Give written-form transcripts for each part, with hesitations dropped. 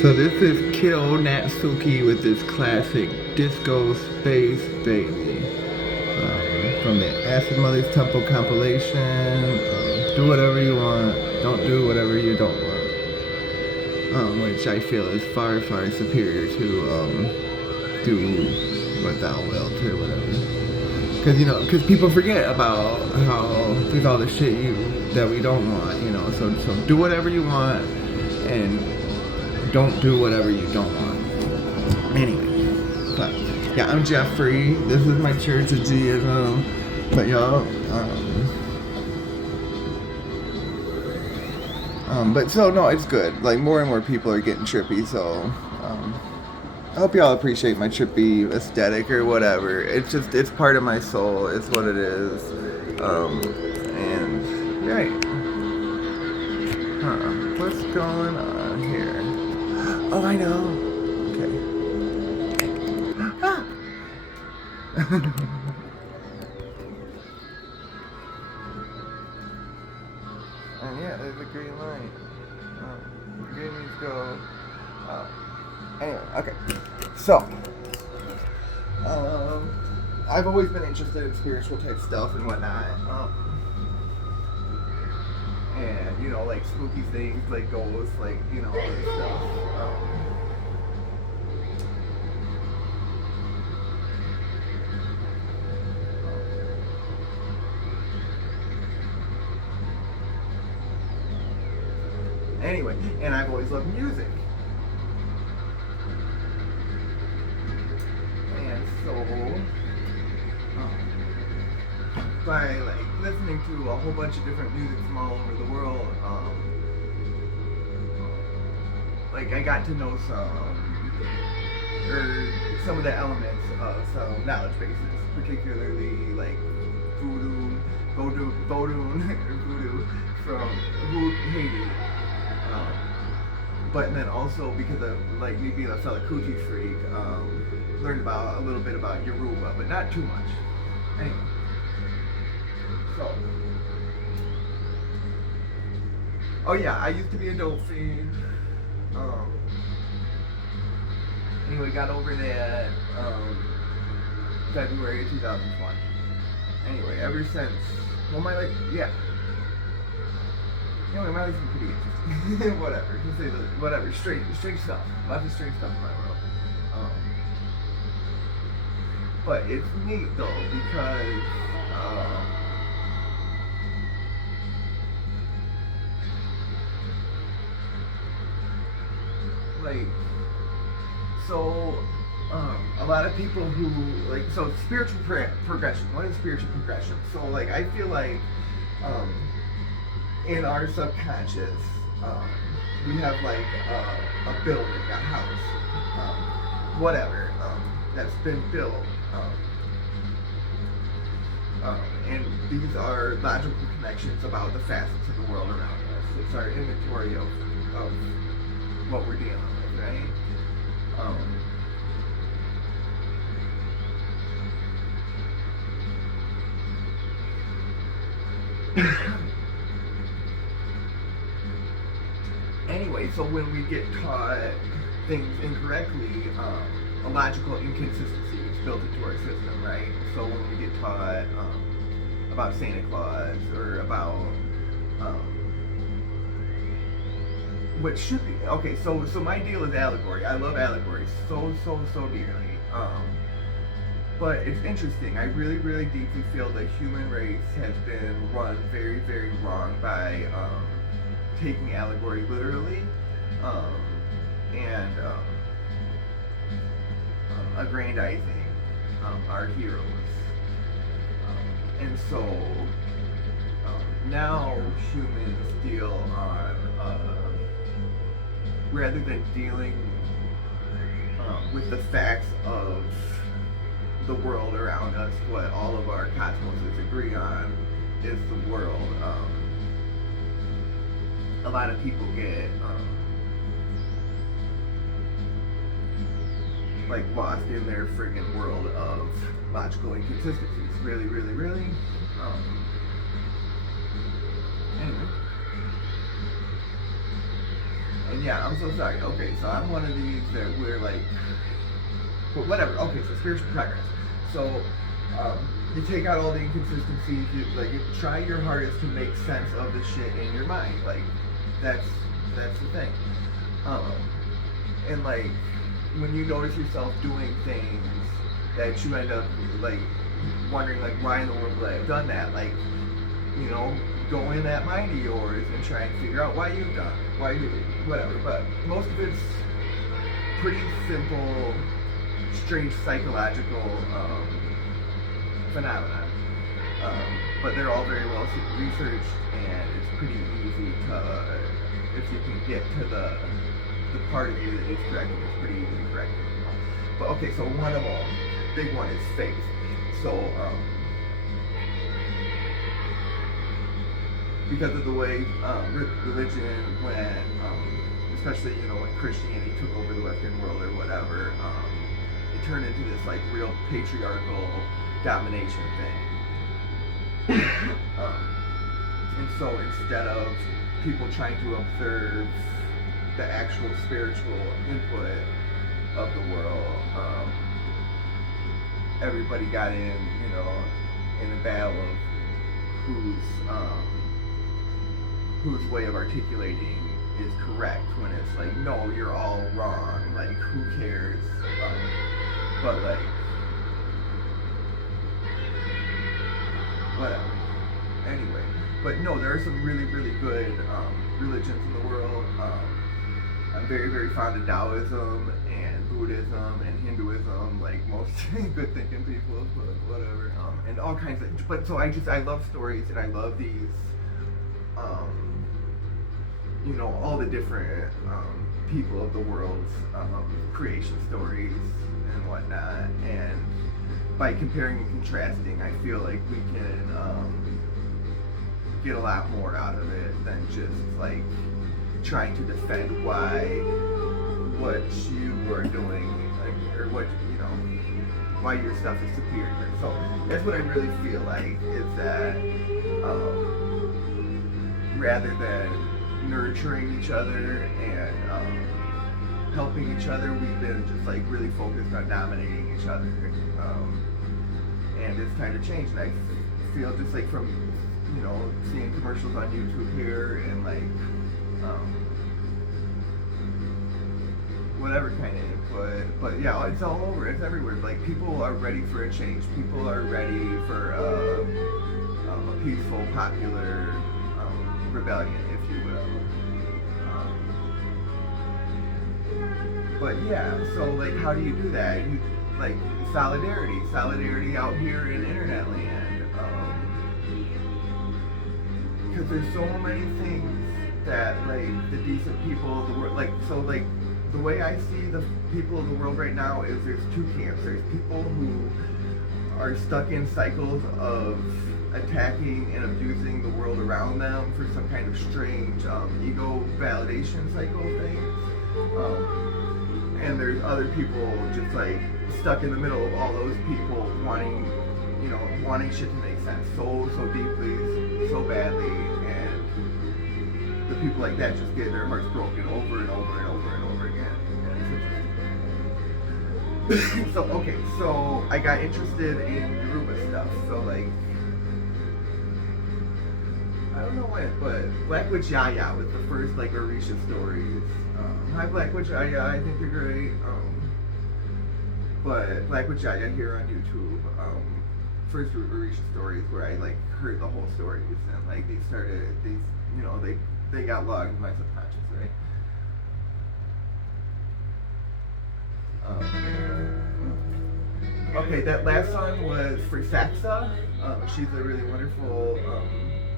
So this is Kiddo Natsuki with this classic Disco Space Baby from the Acid Mother's Temple compilation. Do whatever you want, don't do whatever you don't want. Which I feel is far, far superior to do what thou wilt or whatever. Because people forget about how there's all the shit that we don't want, So do whatever you want and don't do whatever you don't want. Anyway, but yeah, I'm Jeffrey. This is my church of G-Ism. But y'all, but so no, it's good. Like more and more people are getting trippy. So I hope y'all appreciate my trippy aesthetic or whatever. It's part of my soul. It's what it is. And right. What's going on here? Oh, I know. Okay. Ah! And yeah, there's a green light. Green means go. Anyway, okay. So, I've always been interested in spiritual type stuff and whatnot. And like spooky things, like ghosts, like all this stuff. Anyway, and I've always loved music. And so, by listening to a whole bunch of different music from all over the world, I got to know some of the elements of some knowledge bases, particularly voodoo from Haiti. But then also because of me being a fellow coochie freak, learned about a little bit about Yoruba, but not too much. Anyway. So, oh yeah, I used to be a dope fiend. Anyway, got over that February 2020. Anyway, ever since, well, my life, yeah. Anyway, my life's been pretty interesting. Whatever, just say whatever, strange stuff. Lots of strange stuff in my world. But it's neat though because. A lot of people who so spiritual progression. What is spiritual progression? So I feel in our subconscious, we have a building, a house, whatever, that's been built. And these are logical connections about the facets of the world around us. It's our inventory of what we're dealing with, right? Anyway, so when we get taught things incorrectly, a logical inconsistency is built into our system, right? So when we get taught about Santa Claus or about what should be okay, so my deal is allegory. I love allegories so dearly. But it's interesting. I really, really deeply feel the human race has been run very, very wrong by taking allegory literally and aggrandizing our heroes. And so now humans deal on rather than dealing with the facts of the world around us, what all of our cosmoses agree on is the world. A lot of people get lost in their friggin' world of logical inconsistencies. Really, really, really. Anyway. And and yeah, I'm so sorry. Okay, so I'm one of these that we're like, but whatever. Okay, so spiritual progress. So um, you take out all the inconsistencies. You try your hardest to make sense of the shit in your mind. Like that's the thing. Um, and like when you notice yourself doing things that you end up like wondering like why in the world would I have done that? Like go in that mind of yours and try and figure out why you've done it, why you whatever. But most of it's pretty simple, strange psychological phenomena. But they're all very well researched, and it's pretty easy to, if you can get to the part of you that is correct, it's pretty easy to correct. But okay, so one of them, big one, is faith. So because of the way religion went, especially when Christianity took over the Western world or whatever, it turned into this like real patriarchal domination thing. And so instead of people trying to observe the actual spiritual input of the world, everybody got in a battle of whose way of articulating is correct, when it's like, no, you're all wrong, like, who cares, but like, whatever, anyway, but no, there are some really, really good religions in the world. I'm very, very fond of Taoism and Buddhism and Hinduism, like most good thinking people, but whatever, and all kinds of, but so I love stories, and I love these, all the different people of the world's creation stories and whatnot, and by comparing and contrasting, I feel like we can get a lot more out of it than just like trying to defend why what you are doing, like, or what why your stuff is superior. So that's what I really feel like, is that rather than nurturing each other and helping each other, we've been just like really focused on dominating each other, and it's time to change. And I feel just like from seeing commercials on YouTube here and like whatever kind of input, but yeah, it's all over, it's everywhere. Like, people are ready for a change, people are ready for a peaceful, popular rebellion, if you will. But yeah, so like, how do you do that? You like solidarity out here in internet land, because there's so many things that like the decent people of the world, like, so like the way I see the people of the world right now is there's two camps. There's people who are stuck in cycles of attacking and abusing the world around them for some kind of strange ego validation cycle thing. And there's other people just like stuck in the middle of all those people wanting shit to make sense so deeply, so badly, and the people like that just get their hearts broken over and over and over and over again. So okay, so I got interested in Yoruba stuff. So like, I don't know when, but Black Witch Yaya was the first like Orisha stories. Hi Black Witch Yaya, I think you're great. But Black Witch Yaya here on YouTube, first Orisha stories where I like heard the whole stories, and like they got logged in my subconscious, right? Okay, that last song was for Saxa. She's a really wonderful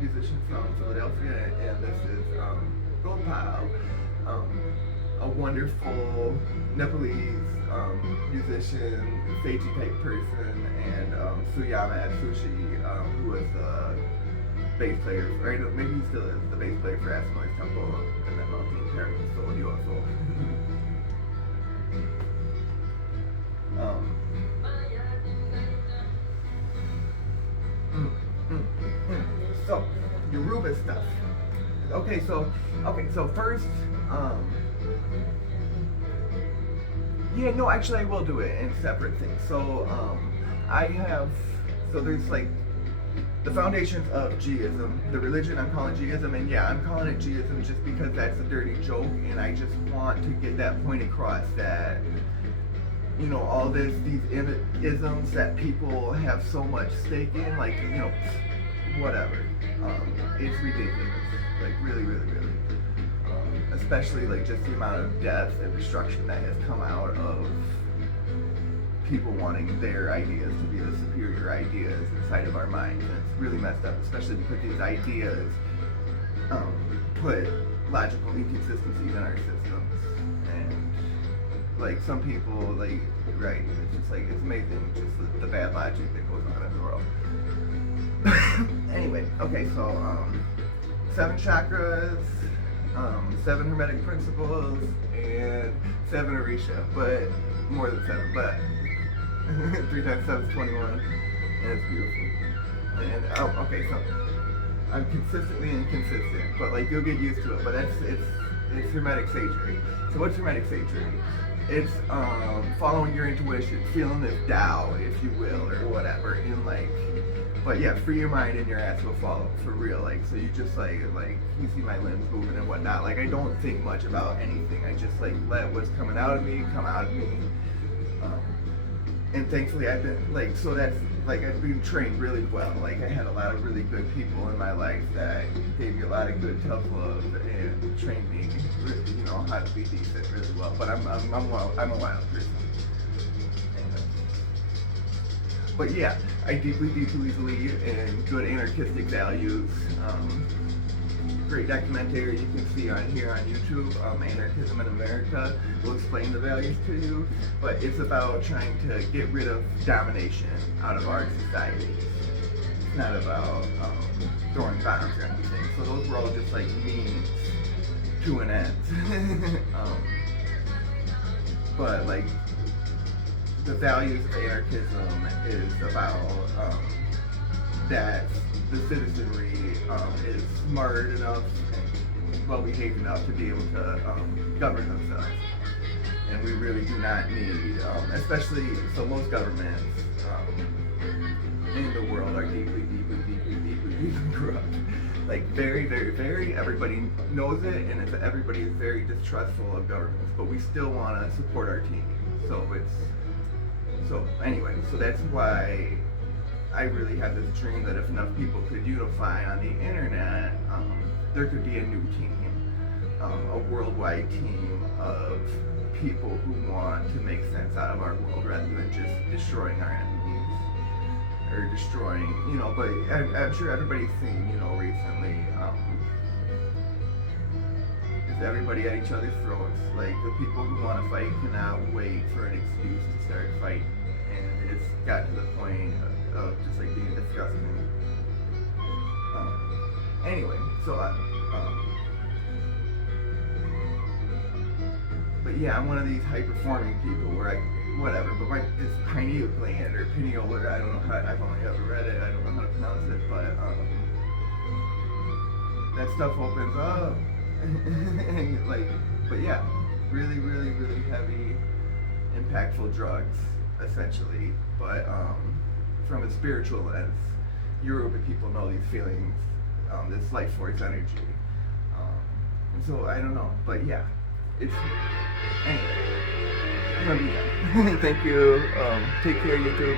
musician from Philadelphia, and this is Gopal, a wonderful Nepalese musician, Seiji type person, and Suyama Atsushi, who was the bass player, or maybe he still is the bass player for Asimoy's Temple and then Mountain Terrace, so UFO. So Yoruba stuff. Okay, so first, Yeah, no, actually, I will do it in separate things. So, I have, so there's like the foundations of G-Ism, the religion I'm calling G-Ism, and yeah, I'm calling it G-Ism just because that's a dirty joke, and I just want to get that point across that, you know, all these isms that people have so much stake in, like, you know, whatever, it's ridiculous, like really, really, really. Especially like just the amount of death and destruction that has come out of people wanting their ideas to be the superior ideas inside of our minds. And it's really messed up, especially because these ideas put logical inconsistencies in our systems. And like some people, like, right, it's just like, it's amazing just the bad logic that goes on in the world. Anyway, okay, so 7 chakras, 7 hermetic principles, and 7 Orisha, but more than 7, but 3 times 7 is 21, and it's beautiful. And okay, so I'm consistently inconsistent, but like you'll get used to it. But it's hermetic sagery. So what's hermetic sagery? It's following your intuition, feeling this Tao, if you will, or whatever, and like. But yeah, free your mind and your ass will follow, for real. Like, so you just like you see my limbs moving and whatnot. Like, I don't think much about anything. I just like let what's coming out of me come out of me. And thankfully I've been like, so that's like I've been trained really well. Like I had a lot of really good people in my life that gave me a lot of good tough love and trained me, you know, how to be decent really well. But I'm a wild person. But yeah, I deeply, deeply believe in good anarchistic values. Great documentary you can see on here on YouTube, Anarchism in America, will explain the values to you. But it's about trying to get rid of domination out of our society. It's not about throwing bombs or anything. So those were all just like means to an end. But like, the values of anarchism is about that the citizenry is smart enough and well behaved enough to be able to govern themselves. And we really do not need, especially, so most governments in the world are deeply, deeply, deeply, deeply, deeply corrupt. Like very, very, very, everybody knows it, and everybody is very distrustful of governments, but we still want to support our team. So anyway, so that's why I really have this dream that if enough people could unify on the internet, there could be a new team, a worldwide team of people who want to make sense out of our world rather than just destroying our enemies or destroying, you know. But I'm sure everybody's seen, you know, recently, is everybody at each other's throats. Like the people who want to fight cannot wait for an excuse to start fighting. And it's got to the point of just like being disgusting. Anyway, so but yeah, I'm one of these high-performing people where whatever, but this pineal gland or pineal, or I don't know how, I've only ever read it, I don't know how to pronounce it, but that stuff opens up, and like, but yeah, really, really, really heavy, impactful drugs, essentially, but from a spiritual lens, Yoruba people know these feelings, this life force energy, so I don't know, but yeah, it's, anyway, I'm gonna be done. Thank you, take care, YouTube.